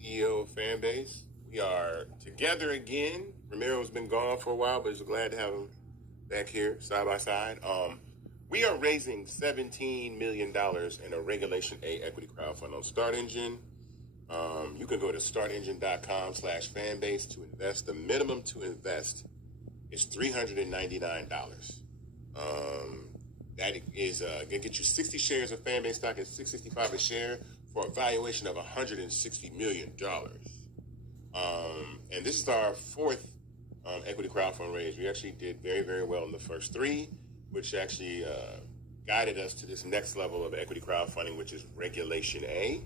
CEO of Fanbase. We are together again. Ramiro's been gone for a while, but it's glad to have him back here side by side. We are raising $17 million in a Regulation A equity crowdfund on Start Engine. You can go to startengine.com/fanbase to invest. The minimum to invest is $399. That is going to get you 60 shares of Fanbase stock at $665 a share for a valuation of $160 million. And this is our fourth equity crowdfund raise. We actually did very, very well in the first three, which actually guided us to this next level of equity crowdfunding, which is Regulation A,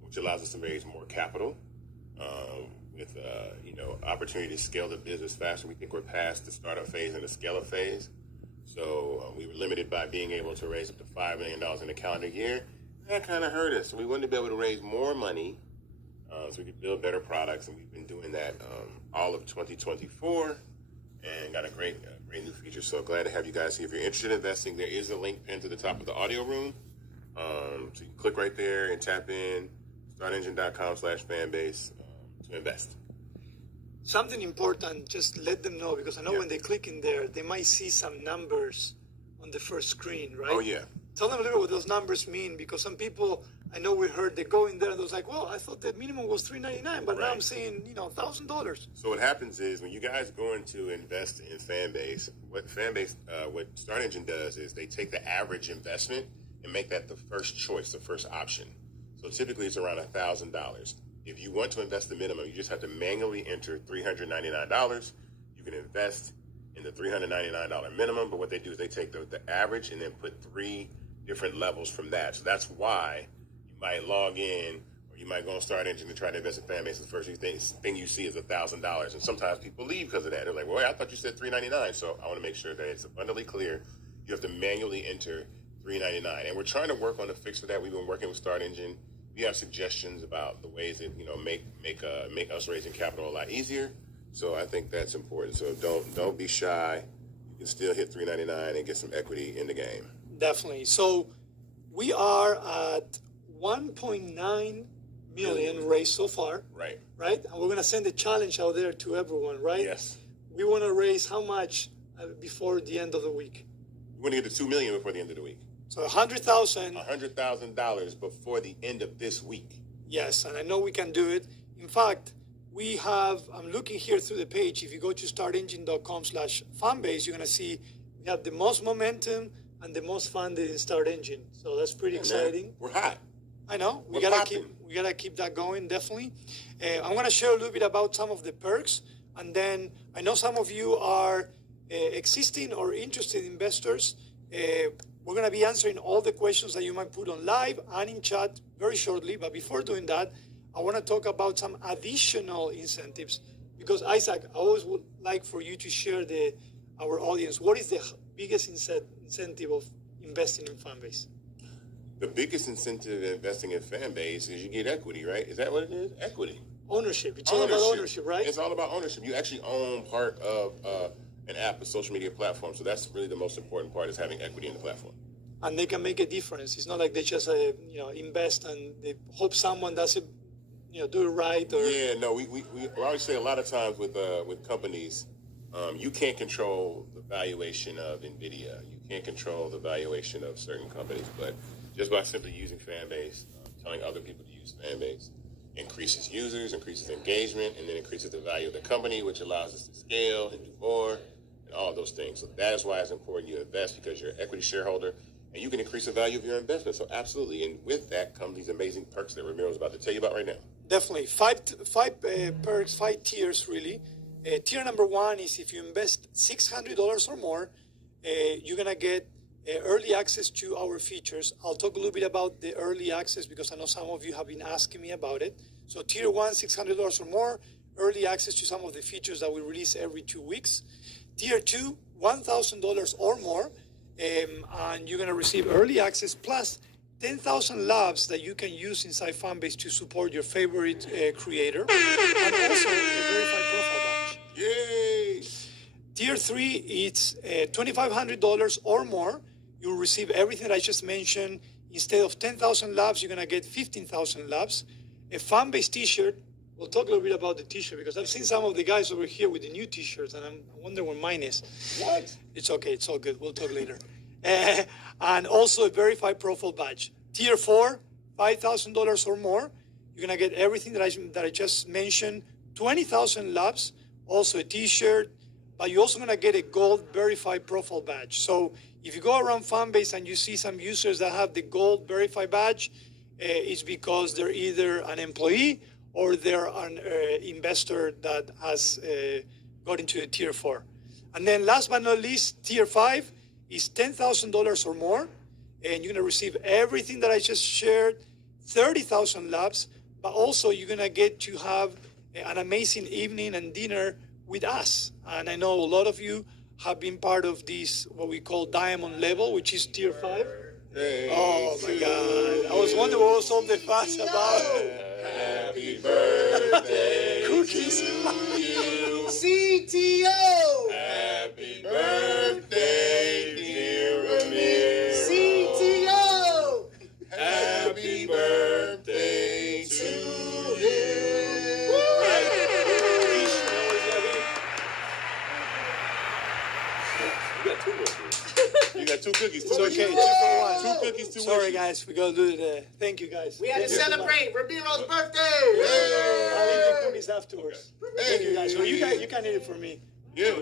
which allows us to raise more capital with opportunity to scale the business faster. We think we're past the startup phase and the scale-up phase. So we were limited by being able to raise up to $5 million in a calendar year. That kind of hurt us. So we wanted to be able to raise more money so we could build better products, and we've been doing that all of 2024 and got a great new feature. So glad to have you guys here. If you're interested in investing, there is a link pinned to the top of the audio room. So you can click right there and tap in startengine.com/fanbase to invest. Something important, just let them know, because I know when they click in there, they might see some numbers on the first screen, right? Oh, yeah. Tell them a little what those numbers mean, because some people, I know we heard, they go in there and they was like, well, I thought the minimum was $399, but now I'm seeing, $1,000. So what happens is when you guys go into invest in Fanbase, what Start Engine does is they take the average investment and make that the first choice, the first option. So typically it's around $1,000. If you want to invest the minimum, you just have to manually enter $399. You can invest in the $399 minimum, but what they do is they take the average and then put three different levels from that. So that's why you might log in, or you might go on Start Engine to try to invest in Fanbase. The first thing you see is $1,000, and sometimes people leave because of that. They're like, well, wait, I thought you said $399. So I want to make sure that it's abundantly clear. You have to manually enter $399, and we're trying to work on a fix for that. We've been working with Start Engine. We have suggestions about the ways that make us raising capital a lot easier. So I think that's important. So don't be shy. You can still hit $399 and get some equity in the game. Definitely. So we are at 1.9 million raised so far. Right. Right. And we're gonna send a challenge out there to everyone. Right. Yes. We want to raise how much before the end of the week? We want to get to $2 million before the end of the week. So $100,000. $100,000 before the end of this week. Yes, and I know we can do it. In fact, we have, I'm looking here through the page. If you go to startengine.com/fanbase, you're going to see we have the most momentum and the most funded in Start Engine. So that's pretty exciting. Man, we're hot. I know. We gotta keep that going, definitely. I'm going to share a little bit about some of the perks. And then I know some of you are existing or interested investors. We're going to be answering all the questions that you might put on live and in chat very shortly. But before doing that, I want to talk about some additional incentives. Because, Isaac, I always would like for you to share our audience. What is the biggest incentive of investing in Fanbase? The biggest incentive in investing in Fanbase is you get equity, right? Is that what it is? Equity. Ownership. It's all about ownership, right? It's all about ownership. You actually own part of an app, a social media platform. So that's really the most important part, is having equity in the platform. And they can make a difference. It's not like they just invest and they hope someone does it, do it right. Or yeah, no, we always say a lot of times with companies, you can't control the valuation of NVIDIA. You can't control the valuation of certain companies, but just by simply using Fanbase, telling other people to use Fanbase, increases users, increases engagement, and then increases the value of the company, which allows us to scale and do more. And all of those things. So that is why it's important you invest, because you're an equity shareholder and you can increase the value of your investment. So absolutely. And with that comes these amazing perks that Ramiro is about to tell you about right now. Definitely. Five perks, 5 tiers really. Tier number 1 is if you invest $600 or more, you're going to get early access to our features. I'll talk a little bit about the early access because I know some of you have been asking me about it. So tier 1, $600 or more, early access to some of the features that we release every 2 weeks. Tier 2, $1,000 or more, and you're going to receive early access plus 10,000 labs that you can use inside Fanbase to support your favorite creator, and also a verified profile badge. Yay! Tier 3, it's $2,500 or more. You'll receive everything I just mentioned. Instead of 10,000 labs, you're going to get 15,000 labs. a fan-based T-shirt. We'll talk a little bit about the T-shirt because I've seen some of the guys over here with the new T-shirts, and I wonder where mine is. What? It's okay. It's all good. We'll talk later. And also a verified profile badge. Tier 4, $5,000 or more. You're gonna get everything that I just mentioned. 20,000 laps. Also a T-shirt. But you're also gonna get a gold verified profile badge. So if you go around Fanbase and you see some users that have the gold verified badge, it's because they're either an employee or they're an investor that has got into the Tier 4. And then last but not least, Tier 5 is $10,000 or more. And you're gonna receive everything that I just shared, 30,000 laps, but also you're gonna get to have an amazing evening and dinner with us. And I know a lot of you have been part of this, what we call diamond level, which is Tier 5. Oh my God. I was wondering what was all the fuss about. Happy birthday Cookies. to you. CTO! Happy birthday, dear Amir. CTO! Happy birthday to you. You got two more cookies. You got two cookies. It's okay, 2 for 1. Two cookies, two Sorry, wishes. guys, we gotta do it. Thank you, guys. We had to Thank you so much. celebrate Ramiro's birthday! I'll eat the cookies afterwards. Okay. Thank you, guys. So you can eat it for me. Yeah.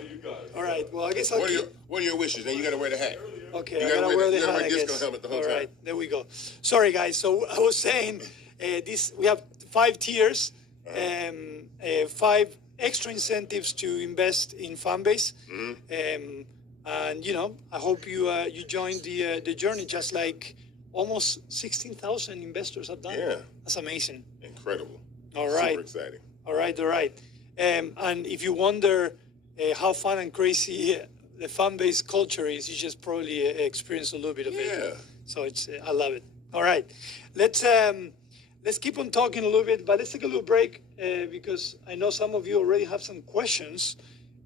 All right. Well, I guess I'll keep. What are your wishes? And you got to wear the hat. Okay, You I gotta gotta wear the you gotta hat, wear I disco guess. helmet the whole All time. right, there we go. Sorry, guys. So I was saying, we have 5 tiers, 5 extra incentives to invest in Fanbase, and I hope you join the journey, just like almost 16,000 investors have done. Yeah. That's amazing. Incredible. All right. Super exciting. All right. And if you wonder how fun and crazy the fan-based culture is, you just probably experience a little bit of Yeah. it. So it's I love it. All right, let's keep on talking a little bit, but let's take a little break because I know some of you already have some questions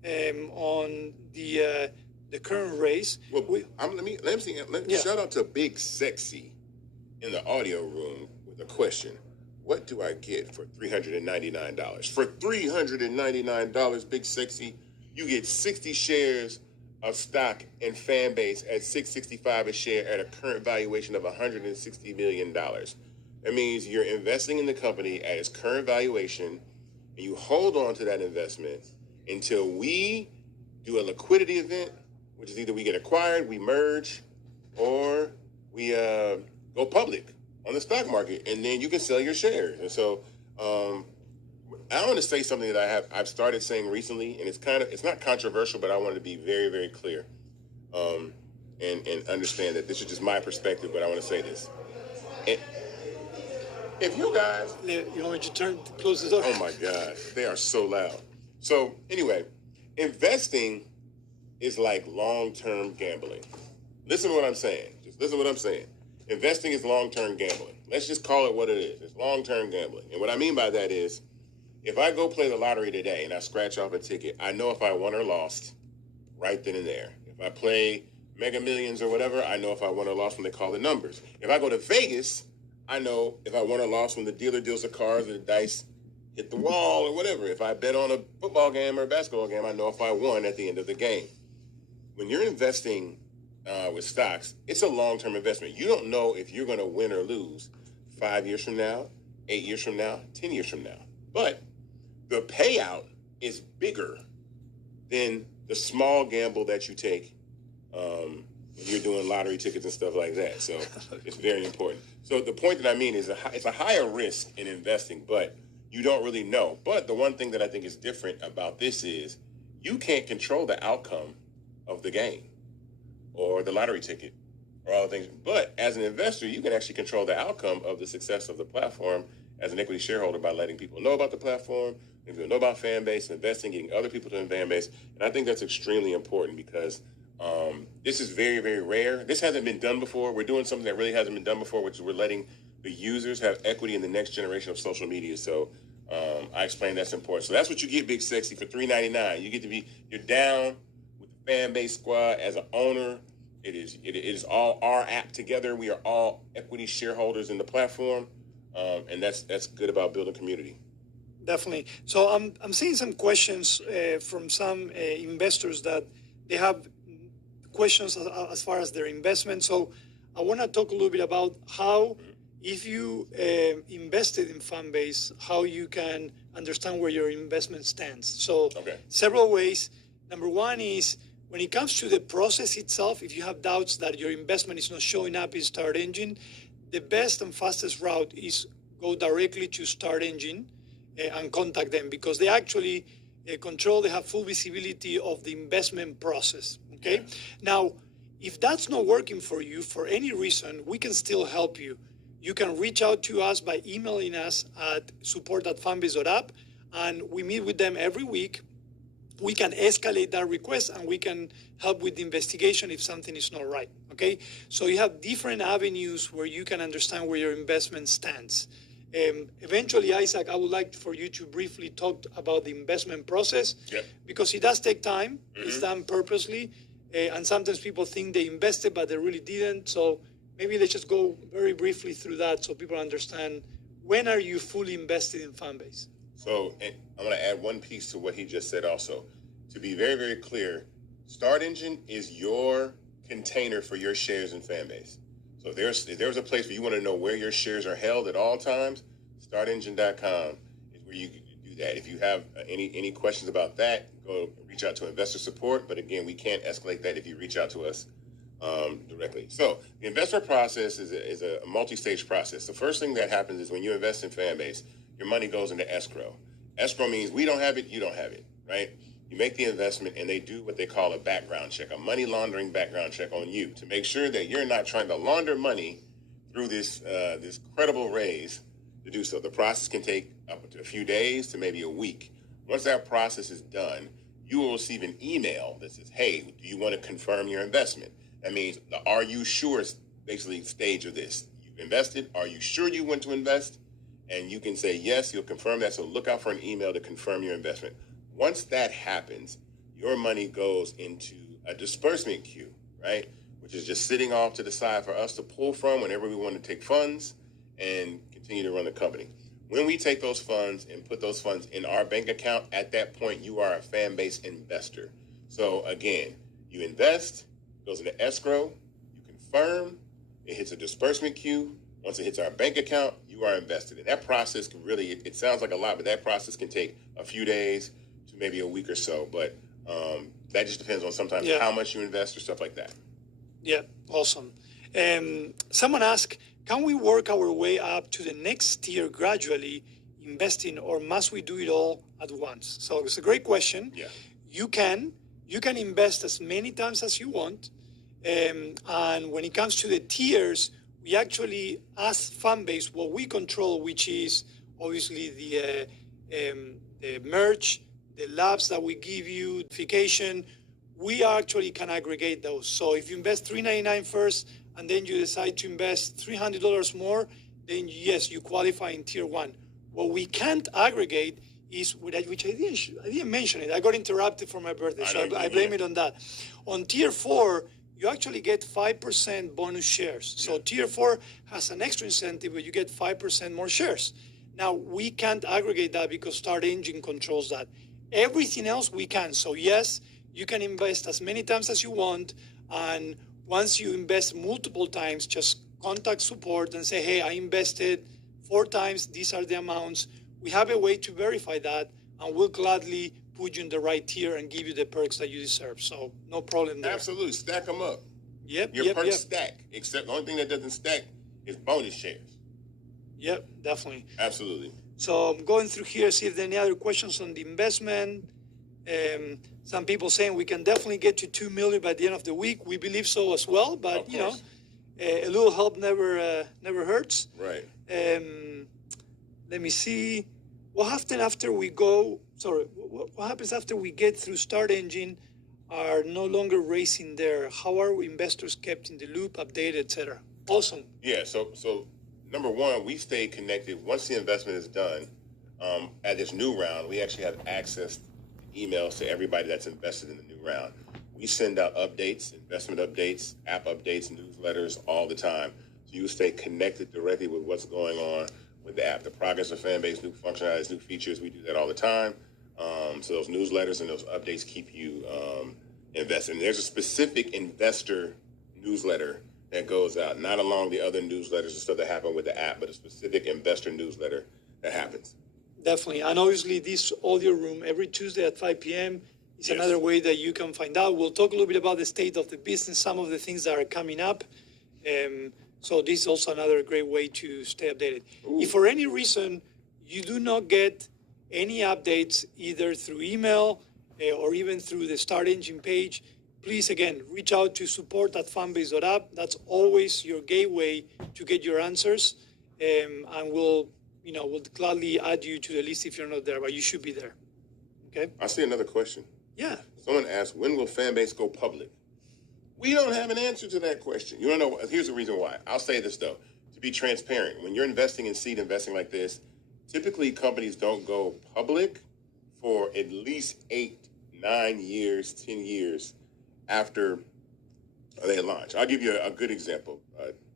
on the current race. Well, let me Yeah. shout out to Big Sexy in the audio room with a question. What do I get for $399? For $399, Big Sexy, you get 60 shares of stock in Fanbase at $665 a share at a current valuation of $160 million. That means you're investing in the company at its current valuation, and you hold on to that investment until we do a liquidity event, which is either we get acquired, we merge, or we go public on the stock market, and then you can sell your shares. And so I want to say something that I've started saying recently, and it's not controversial, but I want to be very, very clear and understand that this is just my perspective, but I want to say this. If you guys... You want me to close the door? Oh my God, they are so loud. So anyway, investing is like long-term gambling. Listen to what I'm saying. Just listen to what I'm saying. Investing is long-term gambling. Let's just call it what it is. It's long-term gambling. And what I mean by that is, if I go play the lottery today and I scratch off a ticket, I know if I won or lost right then and there. If I play Mega Millions or whatever, I know if I won or lost when they call the numbers. If I go to Vegas, I know if I won or lost when the dealer deals the cards and the dice hit the wall or whatever. If I bet on a football game or a basketball game, I know if I won at the end of the game. When you're investing with stocks, it's a long-term investment. You don't know if you're going to win or lose 5 years from now, 8 years from now, 10 years from now. But the payout is bigger than the small gamble that you take when you're doing lottery tickets and stuff like that. So it's very important. So the point that I mean is it's a higher risk in investing, but you don't really know. But the one thing that I think is different about this is you can't control the outcome of the game or the lottery ticket or all the things. But as an investor, you can actually control the outcome of the success of the platform as an equity shareholder by letting people know about the platform, letting people know about Fanbase, investing, getting other people to Fanbase. And I think that's extremely important because this is very, very rare. This hasn't been done before. We're doing something that really hasn't been done before, which is we're letting the users have equity in the next generation of social media. So I explained that's important. So that's what you get, Big Sexy, for $399. You get to you're down with the Fanbase squad as an owner. It is all our app together. We are all equity shareholders in the platform. and that's good about building community. Definitely. So I'm seeing some questions from some investors that they have questions as far as their investment. So I want to talk a little bit about how, if you invested in Fanbase, how you can understand where your investment stands. So several ways. Number one is when it comes to the process itself, if you have doubts that your investment is not showing up in Start Engine, the best and fastest route is go directly to Start Engine and contact them, because they actually they have full visibility of the investment process. Okay. Now, if that's not working for you for any reason, we can still help you. You can reach out to us by emailing us at support@fanbase.app, and we meet with them every week. We can escalate that request and we can help with the investigation if something is not right. Okay. So you have different avenues where you can understand where your investment stands. Eventually, Isaac, I would like for you to briefly talk about the investment process, because it does take time. It's done purposely, and sometimes people think they invested, but they really didn't. So maybe let's just go very briefly through that so people understand, when are you fully invested in Fanbase? So and I'm going to add one piece to what he just said also. To be very, very clear, Start Engine is your container for your shares in Fanbase. So if there's a place where you want to know where your shares are held at all times, startengine.com is where you can do that. If you have any questions about that, go reach out to investor support. But again, we can't escalate that if you reach out to us directly. So the investment process is a multi-stage process. The first thing that happens is when you invest in Fanbase, your money goes into escrow. Escrow means we don't have it, you don't have it, right? You make the investment and they do what they call a background check, a money laundering background check on you to make sure that you're not trying to launder money through this credible raise to do so. The process can take up to a few days to maybe a week. Once that process is done, you will receive an email that says, hey, do you want to confirm your investment? That means the are you sure basically stage of this. You've invested, are you sure you want to invest? And you can say yes, you'll confirm that. So look out for an email to confirm your investment. Once that happens, your money goes into a disbursement queue, right? Which is just sitting off to the side for us to pull from whenever we want to take funds and continue to run the company. When we take those funds and put those funds in our bank account, at that point, you are a Fanbase investor. So again, you invest, goes into escrow, you confirm, it hits a disbursement queue. Once it hits our bank account, you are invested. And that process can really, it sounds like a lot, but that process can take a few days to maybe a week or so. But that just depends on sometimes how much you invest or stuff like that. Yeah, awesome. Someone asked, can we work our way up to the next tier gradually investing, or must we do it all at once? So it's a great question. Yeah. You can invest as many times as you want. And when it comes to the tiers, we actually ask Fanbase what we control, which is obviously the merch, the labs that we give you, notification. We actually can aggregate those. So if you invest $399 first, and then you decide to invest $300 more, then yes, you qualify in tier one. What we can't aggregate is, which I didn't mention it. I got interrupted for my birthday, so I blame it on that. On tier 4, you actually get 5% bonus shares. So tier 4 has an extra incentive where you get 5% more shares. Now, we can't aggregate that because Start Engine controls that. Everything else we can. So yes, you can invest as many times as you want, and once you invest multiple times, just contact support and say, hey, I invested 4 times, these are the amounts. We have a way to verify that, and we'll gladly put you in the right tier and give you the perks that you deserve. So no problem there. Absolutely. Stack them up. Yep. Your perks stack, except the only thing that doesn't stack is bonus shares. Yep, definitely. Absolutely. So I'm going through here, see if there are any other questions on the investment. Some people saying we can definitely get to 2 million by the end of the week. We believe so as well, but you know, a little help never hurts. Right. Let me see. What happens after we go? Sorry, what happens after we get through Start Engine? Are no longer racing there. How are investors kept in the loop, updated, etc.? Awesome. Yeah. So number one, we stay connected. Once the investment is done, at this new round, we actually have access to emails to everybody that's invested in the new round. We send out updates, investment updates, app updates, newsletters all the time. So you stay connected directly with what's going on with the app. The progress of Fanbase, new functionalities, new features, we do that all the time. So those newsletters and those updates keep you invested. And there's a specific investor newsletter that goes out, not along the other newsletters and stuff that happen with the app, but a specific investor newsletter that happens. Definitely. And obviously, this audio room every Tuesday at 5 p.m. is another way that you can find out. We'll talk a little bit about the state of the business, some of the things that are coming up. So this is also another great way to stay updated. Ooh. If for any reason you do not get any updates either through email or even through the Start Engine page, please, again, reach out to support@fanbase.app. That's always your gateway to get your answers. And we'll gladly add you to the list if you're not there, but you should be there. Okay? I see another question. Yeah. Someone asked, when will Fanbase go public? We don't have an answer to that question. You don't know. Here's the reason why. I'll say this, though, to be transparent. When you're investing in seed investing like this, typically companies don't go public for at least 8, 9 years, 10 years after they launch. I'll give you a good example.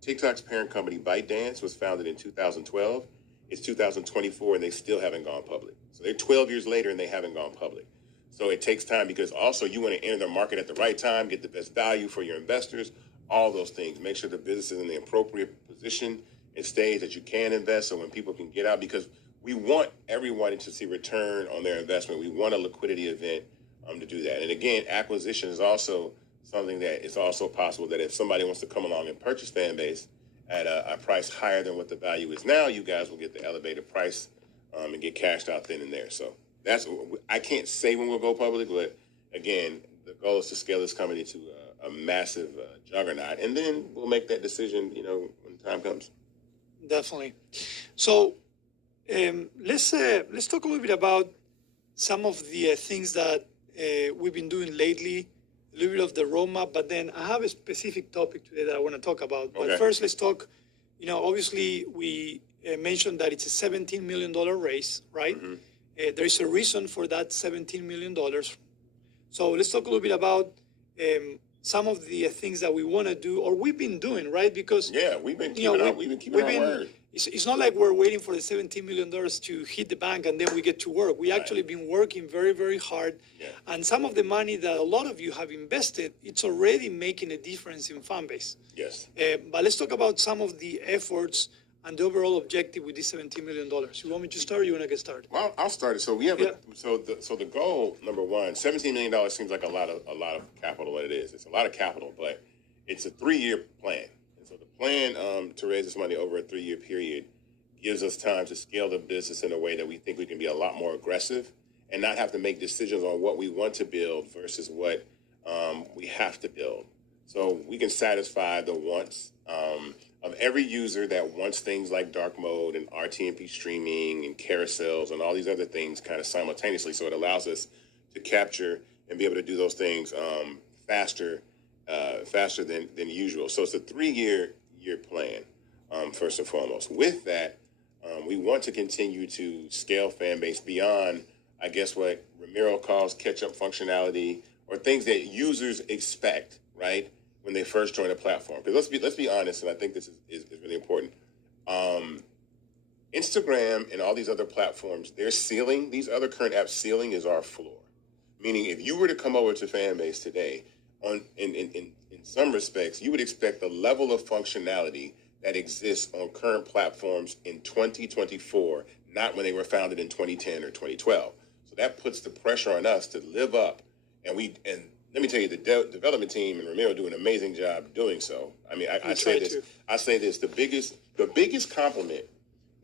TikTok's parent company, ByteDance, was founded in 2012. It's 2024, and they still haven't gone public. So they're 12 years later, and they haven't gone public. So it takes time because also you want to enter the market at the right time, get the best value for your investors, all those things. Make sure the business is in the appropriate position and stage that you can invest so when people can get out, because we want everyone to see return on their investment. We want a liquidity event to do that. And again, acquisition is also something that it's also possible that if somebody wants to come along and purchase Fanbase at a price higher than what the value is now, you guys will get the elevated price and get cashed out then and there. So I can't say when we'll go public, but again, the goal is to scale this company to a massive juggernaut, and then we'll make that decision, when time comes. Definitely. So let's talk a little bit about some of the things that we've been doing lately, a little bit of the roadmap, but then I have a specific topic today that I want to talk about. But first, let's talk, obviously we mentioned that it's a $17 million raise, right? Mm-hmm. There is a reason for that $17 million. So let's talk a little bit about some of the things that we want to do, or we've been doing, right? Because we've been keeping our word. It's not like we're waiting for the $17 million to hit the bank and then we get to work. We actually been working very, very hard. Yeah. And some of the money that a lot of you have invested, it's already making a difference in Fanbase. Yes. But let's talk about some of the efforts and the overall objective with this $17 million. You want me to start or you want to get started? Well, I'll start it. So we have so the goal, number one, $17 million seems like a lot of capital, and it is. It's a lot of capital, but it's a 3-year plan. So the plan to raise this money over a 3-year period gives us time to scale the business in a way that we think we can be a lot more aggressive and not have to make decisions on what we want to build versus what we have to build. So we can satisfy the wants of every user that wants things like dark mode and RTMP streaming and carousels and all these other things kind of simultaneously. So it allows us to capture and be able to do those things faster than usual. So it's a 3-year plan, first and foremost. With that, we want to continue to scale Fanbase beyond, I guess, what Ramiro calls catch-up functionality or things that users expect, right, when they first join a platform. Because let's be honest, and I think this is really important. Instagram and all these other platforms, their ceiling, these other current apps' ceiling is our floor. Meaning, if you were to come over to Fanbase today, in some respects, you would expect the level of functionality that exists on current platforms in 2024, not when they were founded in 2010 or 2012. So that puts the pressure on us to live up. And let me tell you, the development team and Ramiro do an amazing job doing so. I mean, I say this, the biggest compliment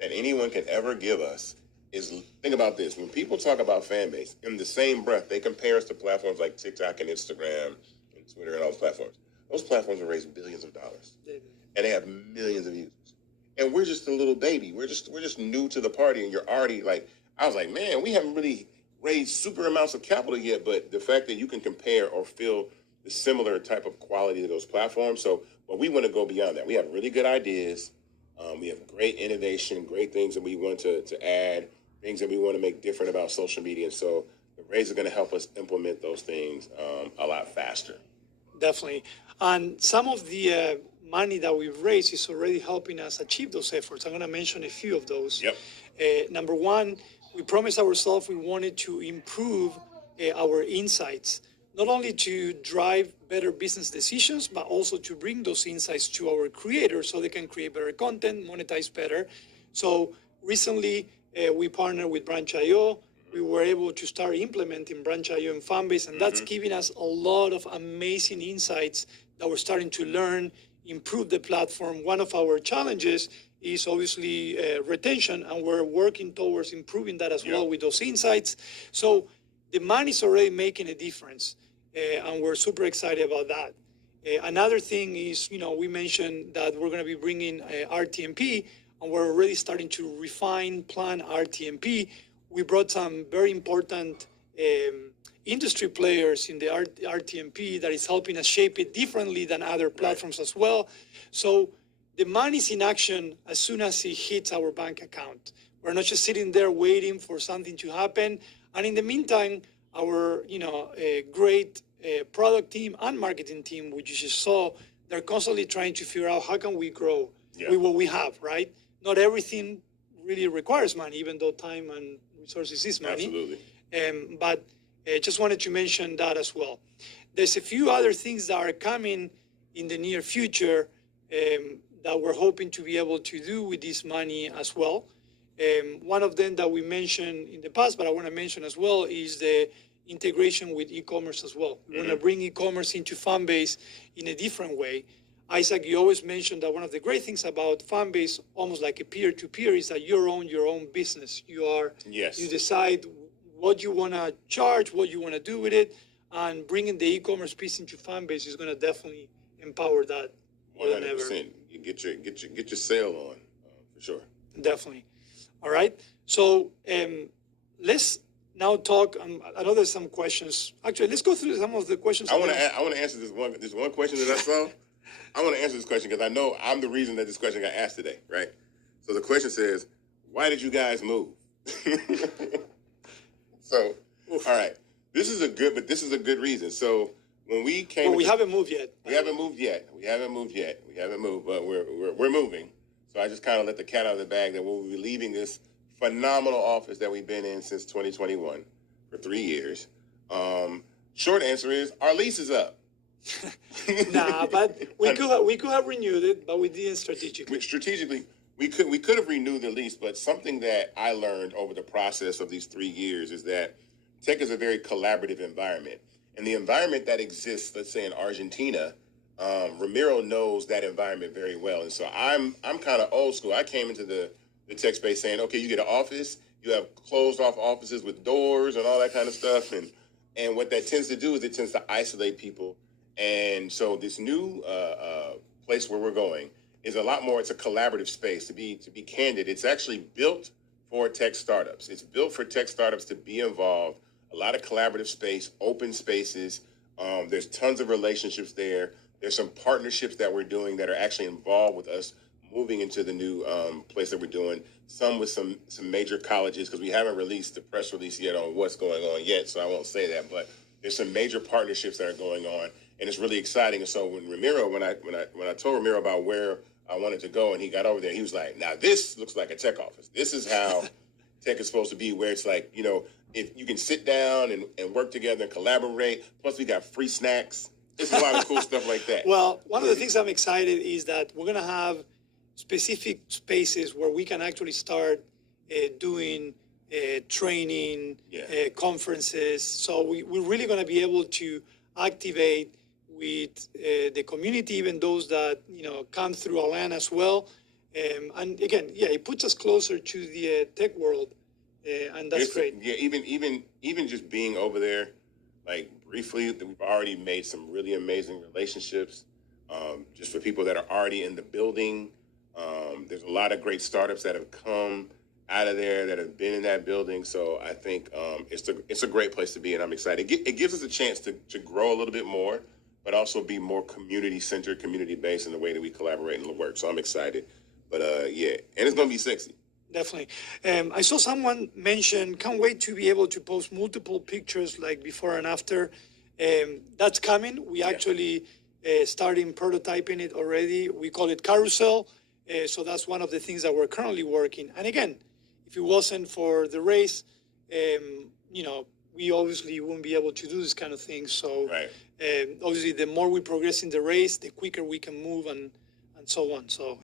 that anyone can ever give us is, think about this. When people talk about Fanbase, in the same breath, they compare us to platforms like TikTok and Instagram and Twitter and all those platforms. Those platforms have raised billions of dollars, and they have millions of users. And we're just a little baby. We're just new to the party, and you're already like, I was like, man, we haven't really raised super amounts of capital yet, but the fact that you can compare or feel the similar type of quality to those platforms. So, but we want to go beyond that. We have really good ideas. We have great innovation, great things that we want to add, things that we want to make different about social media. And so the raise is going to help us implement those things a lot faster. Definitely. And some of the money that we've raised is already helping us achieve those efforts. I'm going to mention a few of those. Yep. Number one, we promised ourselves we wanted to improve our insights, not only to drive better business decisions, but also to bring those insights to our creators so they can create better content, monetize better. So recently, we partnered with Branch.io. We were able to start implementing Branch.io in Fanbase, and that's giving us a lot of amazing insights that we're starting to learn, improve the platform. One of our challenges is obviously retention, and we're working towards improving that as well with those insights. So the money is already making a difference, and we're super excited about that. Another thing is, we mentioned that we're going to be bringing RTMP, and we're already starting to refine, plan RTMP. We brought some very important industry players in the RTMP that is helping us shape it differently than other platforms as well. So the money's in action as soon as it hits our bank account. We're not just sitting there waiting for something to happen. And in the meantime, our great product team and marketing team, which you just saw, they're constantly trying to figure out how can we grow with what we have, right? Not everything really requires money, even though time and resources is money. Absolutely. But just wanted to mention that as well. There's a few other things that are coming in the near future that we're hoping to be able to do with this money as well. One of them that we mentioned in the past, but I want to mention as well, is the integration with e-commerce as well. We want to bring e-commerce into Fanbase in a different way. Isaac, you always mentioned that one of the great things about Fanbase, almost like a peer-to-peer, is that you own your own business. You decide what you want to charge, what you want to do with it, and bringing the e-commerce piece into Fanbase is going to definitely empower that more than ever. 100%. You get your sale on for sure. Definitely. All right. So let's now talk. I know there's some questions. Actually, let's go through some of the questions. I want to answer this one question that I saw. I want to answer this question because I know I'm the reason that this question got asked today, right? So the question says, why did you guys move? So, all right, this is a good reason. So when we came, we haven't moved yet. We haven't moved, but we're moving. So I just kind of let the cat out of the bag that we'll be leaving this phenomenal office that we've been in since 2021 for 3 years. Short answer is our lease is up. Nah, but we could have renewed it, but we didn't strategically. We could have renewed the lease, but something that I learned over the process of these 3 years is that tech is a very collaborative environment, and the environment that exists, let's say in Argentina, Ramiro knows that environment very well, and so I'm kind of old school. I came into the tech space saying, okay, you get an office, you have closed off offices with doors and all that kind of stuff, and what that tends to do is it tends to isolate people. And so this new place where we're going is a lot more. It's a collaborative space. To be candid, it's actually built for tech startups. It's built for tech startups to be involved. A lot of collaborative space, open spaces. There's tons of relationships there. There's some partnerships that we're doing that are actually involved with us moving into the new place that we're doing. Some with some major colleges, because we haven't released the press release yet on what's going on yet, so I won't say that. But there's some major partnerships that are going on. And it's really exciting. And so when I told Ramiro about where I wanted to go and he got over there, he was like, now this looks like a tech office. This is how tech is supposed to be, where it's like, if you can sit down and work together and collaborate. Plus we got free snacks. It's a lot of cool stuff like that. Well, one of the things I'm excited is that we're going to have specific spaces where we can actually start doing training, conferences. So we're really going to be able to activate with the community, even those that come through Alan as well, and again, it puts us closer to the tech world, and that's great. Yeah, even just being over there, like briefly, we've already made some really amazing relationships. Just for people that are already in the building, there's a lot of great startups that have come out of there that have been in that building. So I think it's a great place to be, and I'm excited. It gives us a chance to grow a little bit more, but also be more community-centered, community-based in the way that we collaborate and work. So I'm excited. But and it's going to be sexy. Definitely. I saw someone mention, can't wait to be able to post multiple pictures like before and after. That's coming. We actually starting prototyping it already. We call it Carousel. So that's one of the things that we're currently working. And again, if it wasn't for the race, we obviously wouldn't be able to do this kind of thing. So Right. obviously, the more we progress in the race, the quicker we can move and so on. So